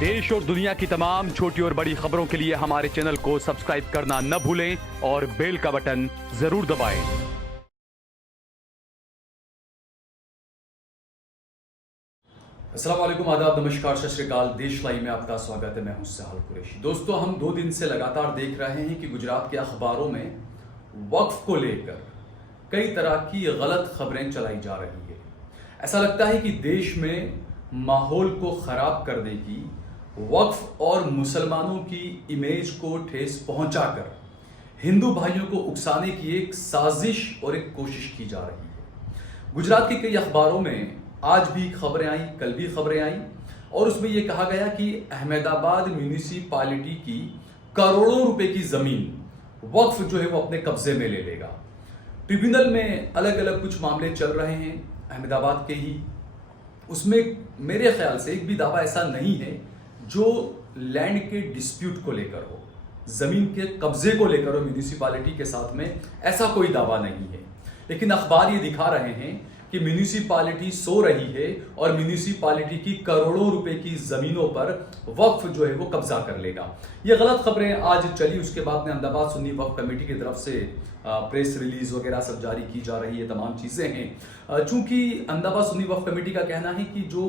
देश और दुनिया की तमाम छोटी और बड़ी खबरों के लिए हमारे चैनल को सब्सक्राइब करना न भूलें और बेल का बटन जरूर दबाएं। अस्सलाम वालेकुम, आदाब, नमस्कार, सत श्री अकाल। देश लाइव में आपका स्वागत है। मैं हूं सहाल कुरैशी। दोस्तों, हम 2 दिन से लगातार देख रहे हैं कि गुजरात के अखबारों में वक्फ को लेकर कई तरह की गलत खबरें चलाई जा रही है। ऐसा लगता है कि देश में माहौल को खराब करने की, वक्फ और मुसलमानों की इमेज को ठेस पहुंचाकर हिंदू भाइयों को उकसाने की एक साजिश और एक कोशिश की जा रही है। गुजरात के कई अखबारों में आज भी खबरें आई, कल भी खबरें आई और उसमें यह कहा गया कि अहमदाबाद म्यूनिसिपैलिटी की करोड़ों रुपए की जमीन वक्फ जो है वो अपने कब्जे में ले लेगा। ट्रिब्यूनल में अलग अलग कुछ मामले चल रहे हैं अहमदाबाद के ही। उसमें मेरे ख्याल से एक भी दावा ऐसा नहीं है जो लैंड के डिस्प्यूट को लेकर हो, जमीन के कब्जे को लेकर हो म्यूनिसिपैलिटी के साथ में, ऐसा कोई दावा नहीं है। लेकिन अखबार ये दिखा रहे हैं कि म्यूनिसिपैलिटी सो रही है और म्यूनिसिपैलिटी की करोड़ों रुपए की जमीनों पर वक्फ जो है वो कब्जा कर लेगा। ये गलत खबरें आज चली। उसके बाद में अहमदाबाद सुन्नी वक्फ कमेटी की तरफ से प्रेस रिलीज वगैरह सब जारी की जा रही है, तमाम चीजें हैं। चूंकि अहमदाबाद सुन्नी वक्फ कमेटी का कहना है कि जो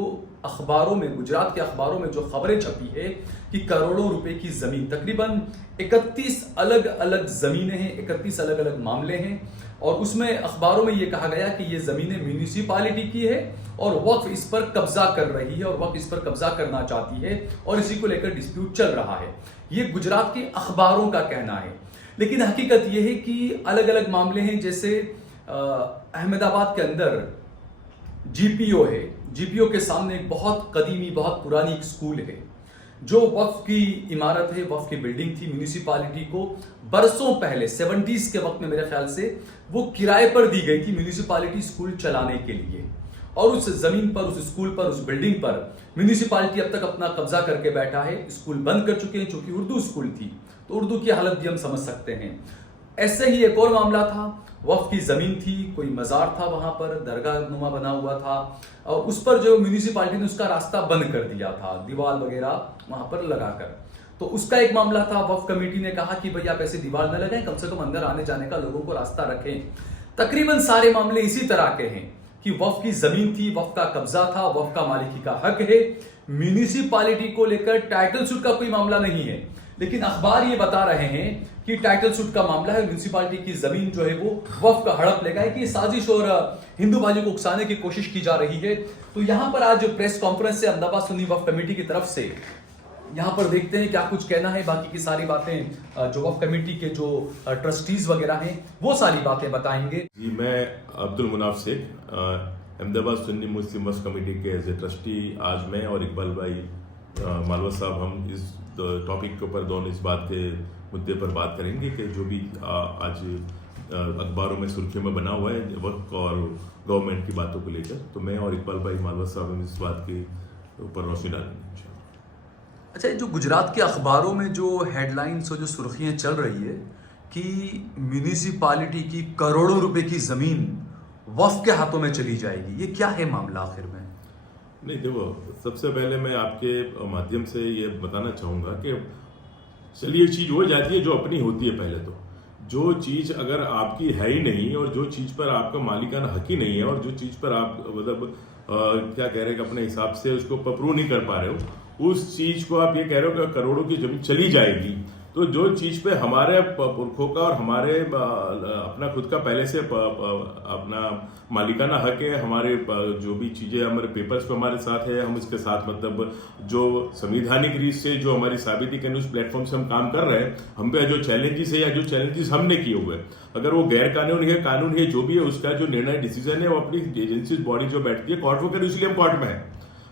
अखबारों में, गुजरात के अखबारों में जो खबरें छपी है कि करोड़ों रुपए की जमीन, तकरीबन 31 अलग अलग जमीनें हैं, 31 अलग अलग मामले हैं और उसमें अखबारों में यह कहा गया कि ये जमीनें म्यूनिसिपैलिटी की है और वक्फ इस पर कब्जा कर रही है और वक्फ इस पर कब्जा करना चाहती है और इसी को लेकर डिस्प्यूट चल रहा है। ये गुजरात के अखबारों का कहना है। लेकिन हकीकत यह है कि अलग अलग मामले हैं। जैसे अहमदाबाद के अंदर जीपीओ है, जीपीओ के सामने एक बहुत कदीमी, बहुत पुरानी एक स्कूल है जो वक्फ की इमारत है, वक्फ की बिल्डिंग थी। म्यूनिसिपैलिटी को बरसों पहले 70s के वक्त में मेरे ख्याल से वो किराए पर दी गई थी म्यूनिसिपैलिटी स्कूल चलाने के लिए। और उस जमीन पर, उस स्कूल पर, उस बिल्डिंग पर म्यूनिसिपैलिटी अब तक अपना कब्जा करके बैठा है। स्कूल बंद कर चुके हैं, चूंकि उर्दू स्कूल थी तो उर्दू की हालत भी हम समझ सकते हैं। ऐसे ही एक और मामला था, वक्फ की जमीन थी, कोई मजार था वहां पर, दरगाह नुमा बना हुआ था और उस पर जो म्यूनिसिपैलिटी ने उसका रास्ता बंद कर दिया था, दीवार वगैरह वहां पर लगाकर। तो उसका एक मामला था। वक्फ कमेटी ने कहा कि भाई आप ऐसे दीवार न लगाएं, कम से कम अंदर आने जाने का लोगों को रास्ता रखें। तकरीबन सारे मामले इसी तरह के हैं कि वक्फ की जमीन थी, वक्फ का कब्जा था, वक्फ का मालिकी का हक है। म्यूनिसिपैलिटी को लेकर टाइटल सूट का कोई मामला नहीं है। लेकिन अखबार ये बता रहे हैं कि टाइटल सूट का मामला है, म्यूनिसिपैलिटी की जमीन जो है वो वक्फ का हड़प लेगा कि साजिश और हिंदू भाइयों को उकसाने की कोशिश की जा रही है। तो यहां पर आज प्रेस कॉन्फ्रेंस से अहमदाबाद सुन्नी वक्फ कमेटी की तरफ से, यहां पर देखते हैं क्या कुछ कहना है। बाकी की सारी बातें जो वक्फ कमेटी के जो ट्रस्टीज वगैरह हैं वो सारी बातें बताएंगे। जी, मैं अब्दुल मुनाफ शेख, अहमदाबाद सुन्नी मुस्लिम वक्फ कमेटी के एज ए ट्रस्टी, आज मैं और इकबाल भाई मालवा साहब हम इस टॉपिक के ऊपर दोनों इस बात के मुद्दे पर बात करेंगे कि जो भी आज अखबारों में सुर्खियों में बना हुआ है वक्त और गवर्नमेंट की बातों को लेकर। तो मैं और इकबाल भाई मालवा साहब हम इस बात के ऊपर रोशनी डालेंगे। अच्छा, जो गुजरात के अखबारों में जो हेडलाइंस और जो सुर्खियां चल रही है कि म्यूनिसिपैलिटी की करोड़ों रुपए की जमीन वक्फ के हाथों में चली जाएगी, ये क्या है मामला आखिर में? नहीं, देखो, सबसे पहले मैं आपके माध्यम से ये बताना चाहूँगा कि चलिए चीज़ हो जाती है जो अपनी होती है। पहले तो जो चीज़ अगर आपकी है ही नहीं और जो चीज़ पर आपका मालिकाना हक ही नहीं है और जो चीज़ पर आप मतलब क्या कह रहे हैं कि अपने हिसाब से उसको अप्रूव नहीं कर पा रहे हो, उस चीज़ को आप ये कह रहे हो कि करोड़ों की जमीन चली जाएगी। तो जो चीज़ पे हमारे पुरखों का और हमारे अपना खुद का पहले से अपना मालिकाना हक है, हमारे जो भी चीज़ें हमारे पेपर्स पे हमारे साथ है, हम इसके साथ मतलब जो संविधानिक रीत से जो हमारी साबिती के उस प्लेटफॉर्म से हम काम कर रहे हैं, हम पे जो चैलेंजेस है या जो चैलेंजेस हमने किए हुए हैं, अगर वो गैर कानूनी है, कानून है, जो भी है, उसका जो निर्णय डिसीजन है वो अपनी एजेंसीज बॉडी जो बैठती है कोर्ट वो करे, इसलिए हम कोर्ट में है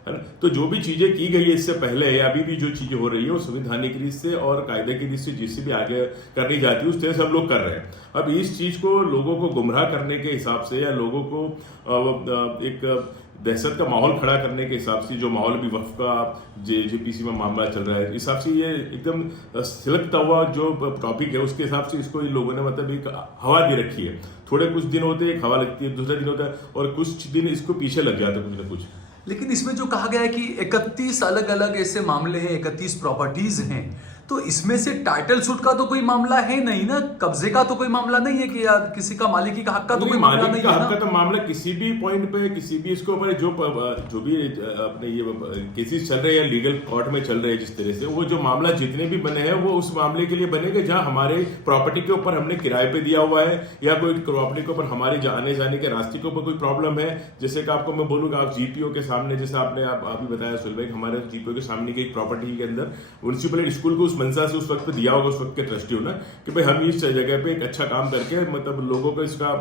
ना। तो जो भी चीजें की गई है इससे पहले या अभी भी जो चीजें हो रही है वो संवैधानिक रीत से और कायदे की रीत से जिससे भी आगे करनी जाती है उस तरह से हम लोग कर रहे हैं। अब इस चीज को लोगों को गुमराह करने के हिसाब से या लोगों को एक दहशत का माहौल खड़ा करने के हिसाब से जो माहौल भी वक्फ का जेपीसी में मामला चल रहा है, इस हिसाब से ये एकदम सिलकता हुआ जो टॉपिक है उसके हिसाब से इसको इन लोगों ने मतलब एक हवा दे रखी है। थोड़े कुछ दिन होते हैं एक हवा लगती है, दूसरा दिन होता है और कुछ दिन इसको पीछे लग जाता है कुछ ना कुछ। लेकिन इसमें जो कहा गया है कि 31 अलग अलग ऐसे मामले हैं, 31 प्रॉपर्टीज हैं, तो इसमें से टाइटल सूट का तो कोई मामला है नहीं ना, कब्जे का तो कोई मामला नहीं है कि या किसी का मालिकी का हक का तो कोई मामला नहीं है ना। हक का तो मामला किसी भी पॉइंट पे, किसी भी इसके ऊपर जो भी अपने ये केसेस चल रहे हैं लीगल कोर्ट में चल रहे हैं, जिस तरह से वो जो मामला जितने भी बने हैं वो उस मामले के लिए बनेंगे जहां हमारे प्रॉपर्टी के ऊपर हमने किराए पे दिया हुआ है या कोई प्रॉपर्टी के ऊपर हमारे आने जाने के रास्ते के ऊपर कोई प्रॉब्लम है। जैसे कि आपको मैं बोलूंगा, आप जीपीओ के सामने, जैसे आपने अभी बताया सुल भाई, हमारे जीपीओ के सामने की एक प्रॉपर्टी के अंदर म्युनिसिपल स्कूल को उस मंशा से उस वक्त पे दिया होगा, उस वक्त के ट्रस्टी हो ना, कि भाई हम इस जगह पे एक अच्छा काम करके मतलब लोगों को इसका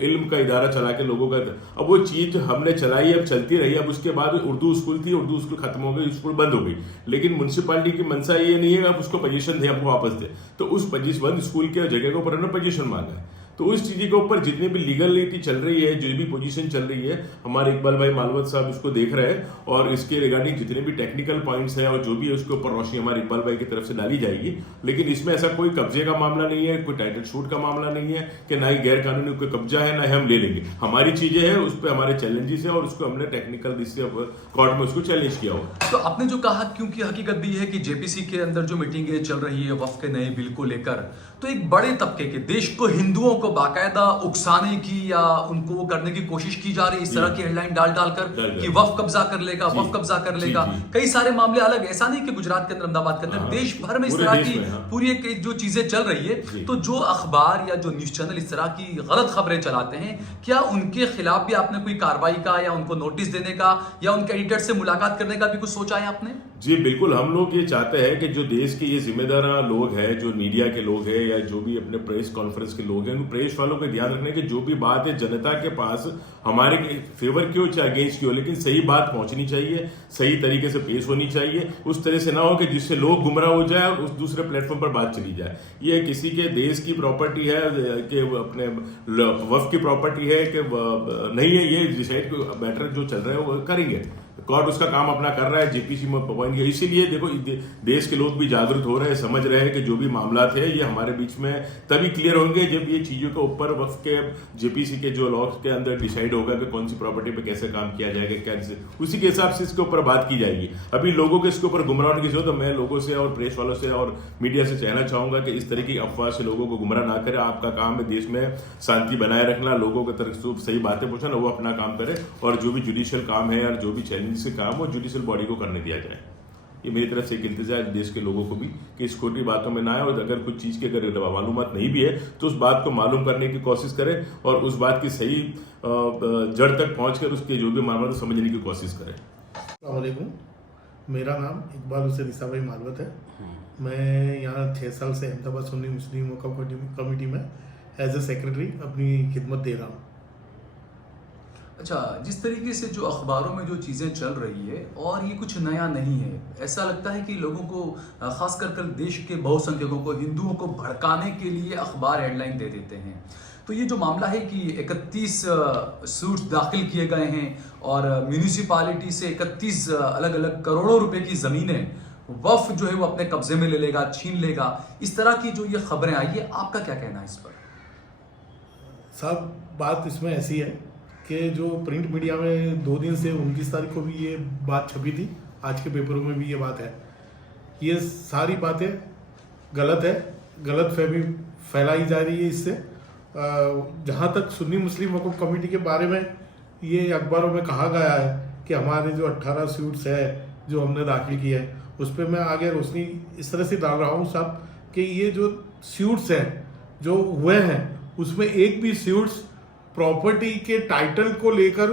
इल्म का इदारा चला के लोगों का, अब वो चीज हमने चलाई, अब चलती रही। अब उसके बाद उर्दू स्कूल थी, उर्दू स्कूल खत्म हो गई, स्कूल बंद हो गई, लेकिन म्युनिसिपालिटी की मंशा ये नहीं है अब उसको पोजीशन दे, हमको वापस दे। तो उस बंद स्कूल के जगह के ऊपर हमने पोजीशन मांगा है। तो उस चीज के ऊपर जितनी भी लीगलिटी चल रही है, जो भी पोजीशन चल रही है, हमारे इकबाल भाई मालवत साहब इसको देख रहे हैं और इसके रिगार्डिंग जितने भी टेक्निकल पॉइंट्स हैं और जो भी है उसके ऊपर रोशनी हमारे इकबाल भाई की तरफ से डाली जाएगी। लेकिन इसमें ऐसा कोई कब्जे का मामला नहीं है, कोई टाइटल शूट का मामला नहीं है कि ना ही गैर कानूनी कोई कब्जा है, ना ही हम ले लेंगे। हमारी चीजें हैं, उस पर हमारे चैलेंजेस है और उसको हमने टेक्निकल कोर्ट में उसको चैलेंज किया हुआ। तो आपने जो कहा, क्योंकि हकीकत भी है कि जेपीसी के अंदर जो मीटिंगें चल रही है वक्फ के नए बिल को लेकर, तो एक बड़े तबके के देश को, हिंदुओं को बाकायदा उकसाने की या उनको वो करने की कोशिश की जा रही है, इस तरह की हेडलाइन डालकर कि वक्फ कब्जा कर लेगा, वक्फ कब्जा कर लेगा। कई सारे मामले अलग, ऐसा नहीं कि गुजरात के अंदर, अहमदाबाद के अंदर, देश भर में इस तरह की पूरी एक जो चीजें चल रही है। तो जो अखबार या जो न्यूज चैनल इस तरह की गलत खबरें चलाते हैं, क्या उनके खिलाफ भी आपने कोई कार्रवाई का या उनको नोटिस देने का या उनके एडिटर से मुलाकात करने का भी कुछ सोचा है आपने? जी बिल्कुल, हम लोग ये चाहते हैं कि जो देश के ये जिम्मेदार लोग हैं, जो मीडिया के लोग हैं या जो भी अपने प्रेस कॉन्फ्रेंस के लोग हैं, उन प्रेस वालों को ध्यान रखने की जो भी बात है जनता के पास हमारे फेवर की हो चाहे अगेंस्ट की हो, लेकिन सही बात पहुंचनी चाहिए, सही तरीके से पेश होनी चाहिए। उस तरह से ना हो कि जिससे लोग गुमराह हो जाए और उस दूसरे प्लेटफॉर्म पर बात चली जाए। ये किसी के देश की प्रॉपर्टी है कि अपने वक्फ की प्रॉपर्टी है कि नहीं है, ये डिसाइड मैटर जो चल रहा है वो करेंगे। कोर्ट उसका काम अपना कर रहा है, जेपीसी में पॉइंट किया। इसीलिए देखो देश के लोग भी जागरूक हो रहे हैं, समझ रहे हैं कि जो भी मामला थे ये हमारे बीच में तभी क्लियर होंगे जब ये चीजों के ऊपर वक्त के जेपीसी के जो लॉ के अंदर डिसाइड होगा कि कौन सी प्रॉपर्टी पे कैसे काम किया जाएगा, कैसे, उसी के हिसाब से इसके ऊपर बात की जाएगी। अभी लोगों के इसके ऊपर गुमराह होने की जरूरत, तो मैं लोगों से और प्रेस वालों से और मीडिया से कहना चाहूंगा कि इस तरह की अफवाह से लोगों को गुमराह ना करें। आपका काम है देश में शांति बनाए रखना, लोगों की तरफ सही बातें पहुंचाना, वो अपना काम करे और जो भी जुडिशियल काम है और जो भी चैलेंज के काम हो जुडिशियल बॉडी को करने दिया जाए। ये मेरी तरफ से एक इंतजार देश के लोगों को भी कि इस छोटी बातों में ना आए और अगर कुछ चीज की अगर मालूमात नहीं भी है तो उस बात को मालूम करने की कोशिश करें और उस बात की सही जड़ तक पहुंचकर उसके जो भी मामला समझने की कोशिश करें। अस्सलाम वालेकुम, मेरा नाम इकबाल हुसैन ईसा भाई मालवत है। मैं यहाँ 6 साल से अहमदाबाद सुन्नी मुस्लिम वक्फ कमेटी में एज ए सेक्रेटरी अपनी खिदमत दे रहा हूँ। अच्छा, जिस तरीके से जो अखबारों में जो चीज़ें चल रही है और ये कुछ नया नहीं है, ऐसा लगता है कि लोगों को, खास कर देश के बहुसंख्यकों को, हिंदुओं को भड़काने के लिए अखबार हेडलाइन दे देते हैं। तो ये जो मामला है कि 31 सूट्स दाखिल किए गए हैं और म्यूनिसिपालिटी से 31 अलग अलग करोड़ों रुपए की ज़मीनें वक्फ जो है वो अपने कब्जे में ले लेगा, छीन लेगा, इस तरह की जो ये खबरें आई है, आपका क्या कहना है इस पर? साहब, बात इसमें ऐसी है कि जो प्रिंट मीडिया में 2 दिन से 29 तारीख को भी ये बात छपी थी, आज के पेपरों में भी ये बात है। ये सारी बातें गलत है, गलत फहमी फैलाई जा रही है इससे। जहाँ तक सुन्नी मुस्लिम वक्फ कमेटी के बारे में ये अखबारों में कहा गया है कि हमारे जो 18 सूट्स है जो हमने दाखिल किए हैं, उस पर मैं आगे रोशनी इस तरह से डाल रहा हूँ साहब कि ये जो सूट्स हैं जो हुए हैं उसमें एक भी सूट्स प्रॉपर्टी के टाइटल को लेकर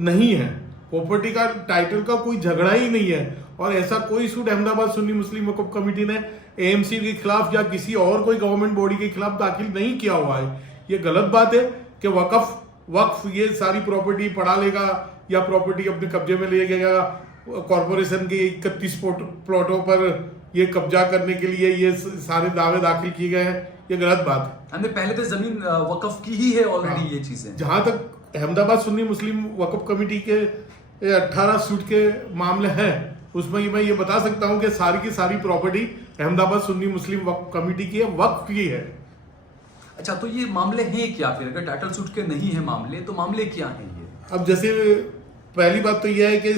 नहीं है। प्रॉपर्टी का टाइटल का कोई झगड़ा ही नहीं है और ऐसा कोई सूट अहमदाबाद सुन्नी मुस्लिम वक्फ कमेटी ने एएमसी के खिलाफ या किसी और कोई गवर्नमेंट बॉडी के खिलाफ दाखिल नहीं किया हुआ है। ये गलत बात है कि वक्फ ये सारी प्रॉपर्टी पढ़ा लेगा या प्रॉपर्टी अपने कब्जे में ले गया। कॉरपोरेशन के 31 प्लॉटों पर ये कब्जा करने के लिए ये सारे दावे दाखिल किए गए हैं, ये गलत बात है। पहले तो जमीन वक्फ की ही है ऑलरेडी। ये चीजें जहां तक अहमदाबाद सुन्नी मुस्लिम वक्फ कमेटी के 18 सूट के मामले हैं, उसमें मैं ये बता सकता हूं कि सारी की सारी प्रॉपर्टी अहमदाबाद सुन्नी मुस्लिम वक्फ कमेटी की है, वक्फ की है। अच्छा, तो ये मामले हैं क्या फिर? अगर टाइटल सूट के नहीं है मामले, तो मामले क्या हैं ये? अब जैसे पहली बात तो यह है कि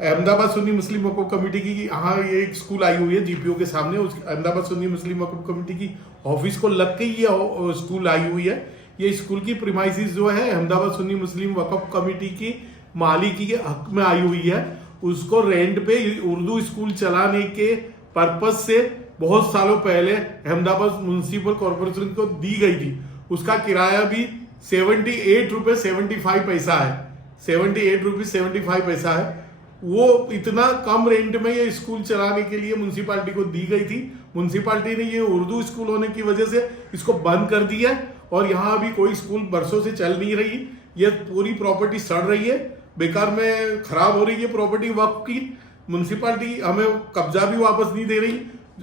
अहमदाबाद सुन्नी मुस्लिम वक्फ कमेटी की यहाँ ये एक स्कूल आई हुई है जीपीओ के सामने, उस अहमदाबाद सुन्नी मुस्लिम वक्फ कमेटी की ऑफिस को लग के ये स्कूल आई हुई है। ये स्कूल की प्रीमाइसिस जो है अहमदाबाद सुन्नी मुस्लिम वक्फ कमेटी की मालिकी के हक में आई हुई है। उसको रेंट पे उर्दू स्कूल चलाने के पर्पज से बहुत सालों पहले अहमदाबाद म्युनिसिपल कॉर्पोरेशन को दी गई थी। उसका किराया भी 78 रुपये 75 पैसा है, 78 रुपये 75 पैसा है। वो इतना कम रेंट में ये स्कूल चलाने के लिए म्युनिसिपालिटी को दी गई थी। म्युनिसिपालिटी ने ये उर्दू स्कूल होने की वजह से इसको बंद कर दिया और यहाँ अभी कोई स्कूल बरसों से चल नहीं रही। ये पूरी प्रॉपर्टी सड़ रही है, बेकार में खराब हो रही है प्रॉपर्टी वक्फ की। म्युनिसिपालिटी हमें कब्जा भी वापस नहीं दे रही।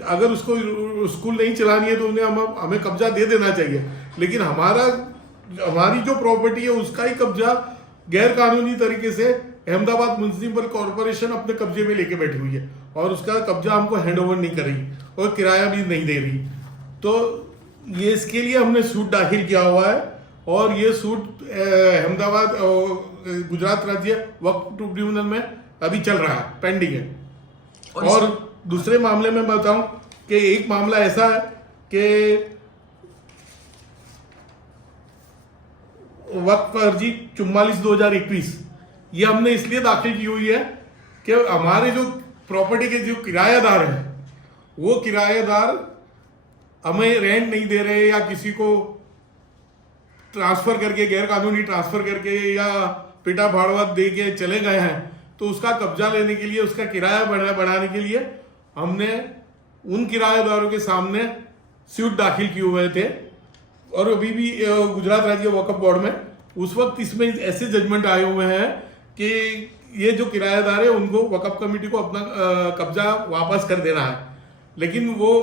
अगर उसको स्कूल नहीं चलानी है तो उन्हें हमें कब्जा दे देना चाहिए, लेकिन हमारी जो प्रॉपर्टी है उसका ही कब्जा गैर कानूनी तरीके से अहमदाबाद म्युनिसिपल कॉर्पोरेशन अपने कब्जे में लेके बैठी हुई है और उसका कब्जा हमको हैंड ओवर नहीं कर रही और किराया भी नहीं दे रही। तो ये इसके लिए हमने सूट दाखिल किया हुआ है और ये सूट अहमदाबाद गुजरात राज्य वक्फ ट्रिब्यूनल में अभी चल रहा है, पेंडिंग है। और दूसरे मामले में बताऊं कि एक मामला ऐसा है कि वक्फ अर्जी 44/2021 ये हमने इसलिए दाखिल की हुई है कि हमारे जो प्रॉपर्टी के जो किराएदार हैं वो किराएदार हमें रेंट नहीं दे रहे या किसी को ट्रांसफर करके गैर कानूनी ट्रांसफर करके या पिटा भाड़वा दे के चले गए हैं, तो उसका कब्जा लेने के लिए, उसका किराया बढ़ाने के लिए हमने उन किराएदारों के सामने सूट दाखिल किए हुए थे। और अभी भी गुजरात राज्य वक्फ बोर्ड में उस वक्त इसमें ऐसे जजमेंट आए हुए हैं कि ये जो किराएदार है उनको वक्फ कमेटी को अपना कब्जा वापस कर देना है, लेकिन वो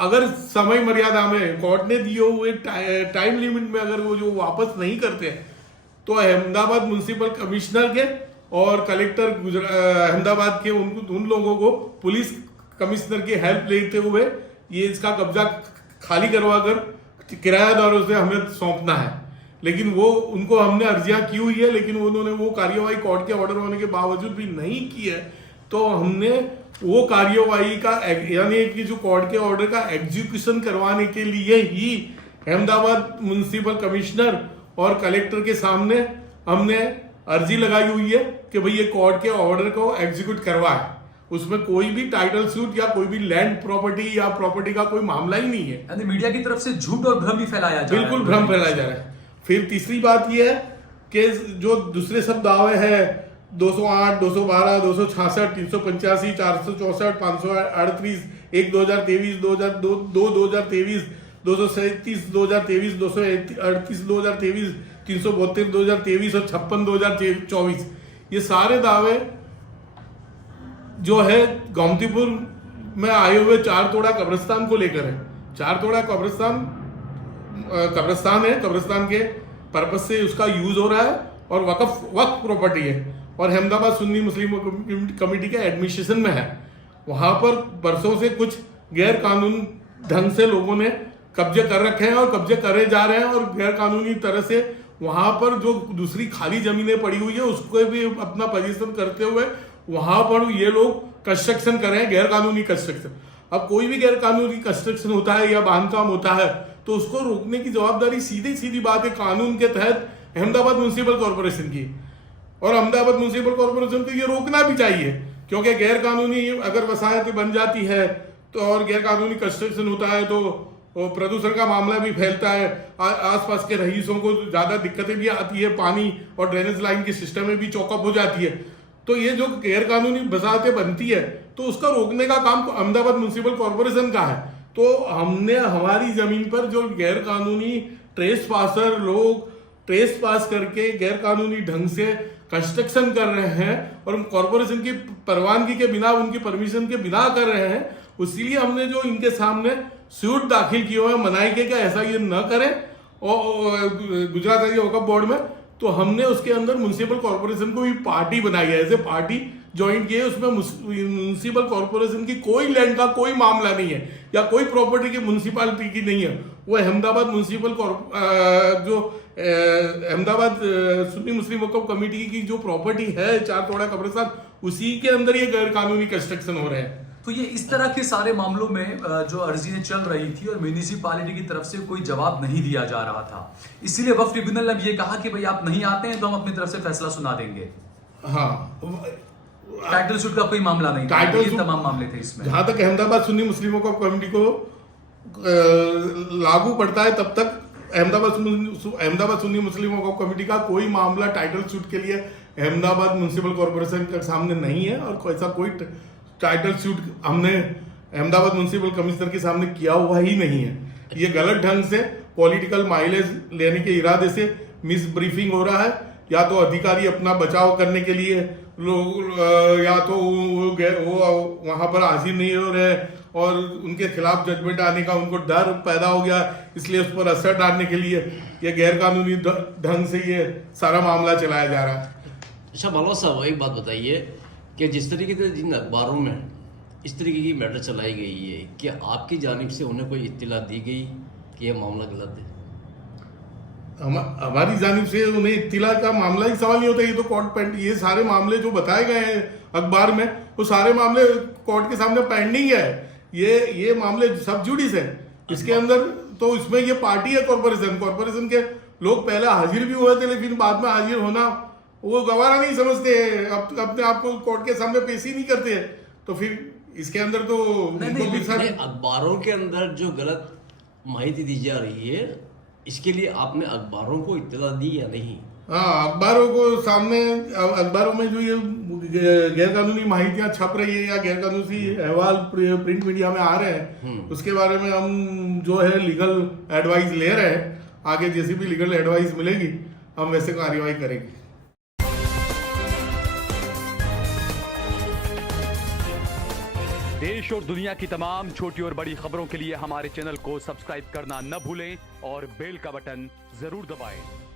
अगर समय मर्यादा में कोर्ट ने दिए हुए टाइम लिमिट में अगर वो जो वापस नहीं करते तो अहमदाबाद म्युनिसिपल कमिश्नर के और कलेक्टर अहमदाबाद के उन लोगों को पुलिस कमिश्नर की हेल्प लेते हुए ये इसका कब्जा खाली करवा कर किराएदारों से हमें सौंपना है। लेकिन वो उनको हमने अर्जियां की हुई है, लेकिन उन्होंने वो कार्यवाही कोर्ट के ऑर्डर होने के बावजूद भी नहीं की है। तो हमने वो कार्यवाही का यानी कि जो कोर्ट के ऑर्डर का एग्जीक्यूशन करवाने के लिए ही अहमदाबाद म्युनिसिपल कमिश्नर और कलेक्टर के सामने हमने अर्जी लगाई हुई है कि भाई ये कोर्ट के ऑर्डर को एग्जीक्यूट करवाए। उसमें कोई भी टाइटल सूट या कोई भी लैंड प्रॉपर्टी या प्रॉपर्टी का कोई मामला ही नहीं है। यानी मीडिया की तरफ से झूठ और भ्रम ही फैलाया जा रहा है। बिल्कुल भ्रम फैलाया जा रहा है। फिर तीसरी बात यह है कि जो दूसरे सब दावे हैं 208, 212, 266, 385, 464, 538, 1 2023, 2002, 2023, 237, 2023, 238, 2023, 372, 2023 और 56, 2024 ये सारे दावे जो है गोमतीपुर में आए हुए 4 तोड़ा कब्रिस्तान को लेकर है। 4 तोड़ा कब्रिस्तान है, कब्रिस्तान के पर्पज से उसका यूज हो रहा है और वक्फ प्रॉपर्टी है और अहमदाबाद सुन्नी मुस्लिम कमेटी के एडमिनिस्ट्रेशन में है। वहां पर बरसों से कुछ गैर कानून ढंग से लोगों ने कब्जे कर रखे हैं और कब्जे करे जा रहे हैं और गैर कानूनी तरह से वहां पर जो दूसरी खाली जमीनें पड़ी हुई है उसको भी अपना पोजीशन करते हुए वहां पर ये लोग कंस्ट्रक्शन कर रहे हैं, गैर कानूनी कंस्ट्रक्शन। अब कोई भी गैर कानूनी कंस्ट्रक्शन होता है या बांधकाम होता है तो उसको रोकने की जवाबदारी सीधी बात है कानून के तहत अहमदाबाद म्युनिसिपल कॉर्पोरेशन की, और अहमदाबाद म्युनिसिपल कॉर्पोरेशन को ये रोकना भी चाहिए, क्योंकि गैर कानूनी अगर वसायत बन जाती है तो और गैर कानूनी कंस्ट्रक्शन होता है तो प्रदूषण का मामला भी फैलता है। आसपास के रईसों को ज्यादा दिक्कतें भी आती है, पानी और ड्रेनेज लाइन की सिस्टम में भी चौकअप हो जाती है। तो ये जो गैर कानूनी वसायतें बनती है तो उसका रोकने का काम अहमदाबाद म्युनिसिपल कॉर्पोरेशन का है। तो हमने हमारी जमीन पर जो गैर कानूनी ट्रेस पासर लोग ट्रेस पास करके गैर कानूनी ढंग से कंस्ट्रक्शन कर रहे हैं और कॉर्पोरेशन की परवानगी के बिना, उनकी परमिशन के बिना कर रहे हैं, इसीलिए हमने जो इनके सामने सूट दाखिल किए हुए मनाई के क्या ऐसा ये न करें और गुजरात राज्य वक्फ बोर्ड में, तो हमने उसके अंदर म्युनिसिपल कॉर्पोरेशन को भी पार्टी बनाई है, एज ए पार्टी ज्वाइन किए। उसमें म्युनिसिपल कॉर्पोरेशन की कोई लैंड का कोई मामला नहीं है या कोई प्रॉपर्टी की म्युनिसिपालिटी की नहीं है। वो अहमदाबाद म्युनिसिपल जो अहमदाबाद सुन्नी मुस्लिम वक्फ कमेटी की जो प्रॉपर्टी है चार तोड़ा कब्रिस्तान, उसी के अंदर ये गैर कानूनी कंस्ट्रक्शन हो रहे हैं। तो ये इस तरह के सारे मामलों में जो अर्जियां चल रही थी और म्यूनिसिपैलिटी की तरफ से कोई जवाब नहीं दिया जा रहा था, इसीलिए वक्फ ट्रिब्यूनल ने ये कहा कि भाई आप नहीं आते हैं तो हम अपनी तरफ से फैसला सुना देंगे। हाँ, टाइटल सूट का कोई मामला नहीं था, टाइटल ये सूट तमाम मामले थे इसमें। जहां तक अहमदाबाद सुन्नी मुस्लिम वक्फ कमेटी को लागू पड़ता है तब तक अहमदाबाद सुन्नी मुस्लिम वक्फ कमेटी का कोई मामला टाइटल सूट के लिए अहमदाबाद म्युनिसिपल कॉर्पोरेशन के सामने नहीं है, और ऐसा कोई टाइटल सूट हमने अहमदाबाद म्युनिसिपल कमिश्नर के सामने किया हुआ ही नहीं है। ये गलत ढंग से पॉलिटिकल माइलेज लेने के इरादे से मिस ब्रीफिंग हो रहा है, या तो अधिकारी अपना बचाव करने के लिए लोग, या तो वो वहां पर हाजिर नहीं हो रहे और उनके खिलाफ जजमेंट आने का उनको डर पैदा हो गया, इसलिए उस पर असर डालने के लिए ये गैर कानूनी ढंग से ये सारा मामला चलाया जा रहा है। अच्छा मालवा साहब, एक बात बताइए कि जिस तरीके से जिन अखबारों में इस तरीके की मैटर चलाई गई है, क्या आपकी जानिब से उन्हें कोई इत्तला दी गई कि यह मामला गलत है? हमारी जानिब से उन्हें इत्तिला का मामला ही सवाल नहीं होता। ये तो कोर्ट पेंड, ये सारे मामले जो बताए गए हैं अखबार में वो सारे मामले कोर्ट के सामने पेंडिंग है। ये मामले सब जुडिस है इसके अंदर, तो इसमें ये पार्टी है कॉर्पोरेशन के लोग पहले हाजिर भी हुए थे, लेकिन बाद में हाजिर होना वो गवारा नहीं समझते, अब अपने आप को कोर्ट के सामने पेश ही नहीं करते, तो फिर इसके अंदर तो अखबारों के अंदर जो गलत माहिती दी जा रही है, इसके लिए आपने अखबारों को इत्तला दी या नहीं? हाँ, अखबारों को सामने, अखबारों में जो ये गैर कानूनी माहितियां छप रही है या गैर कानूनी अहवाल प्रिंट मीडिया में आ रहे हैं, उसके बारे में हम जो है लीगल एडवाइस ले रहे हैं। आगे जैसी भी लीगल एडवाइस मिलेगी हम वैसे कार्रवाई करेंगे। देश और दुनिया की तमाम छोटी और बड़ी खबरों के लिए हमारे चैनल को सब्सक्राइब करना न भूलें और बेल का बटन जरूर दबाएं।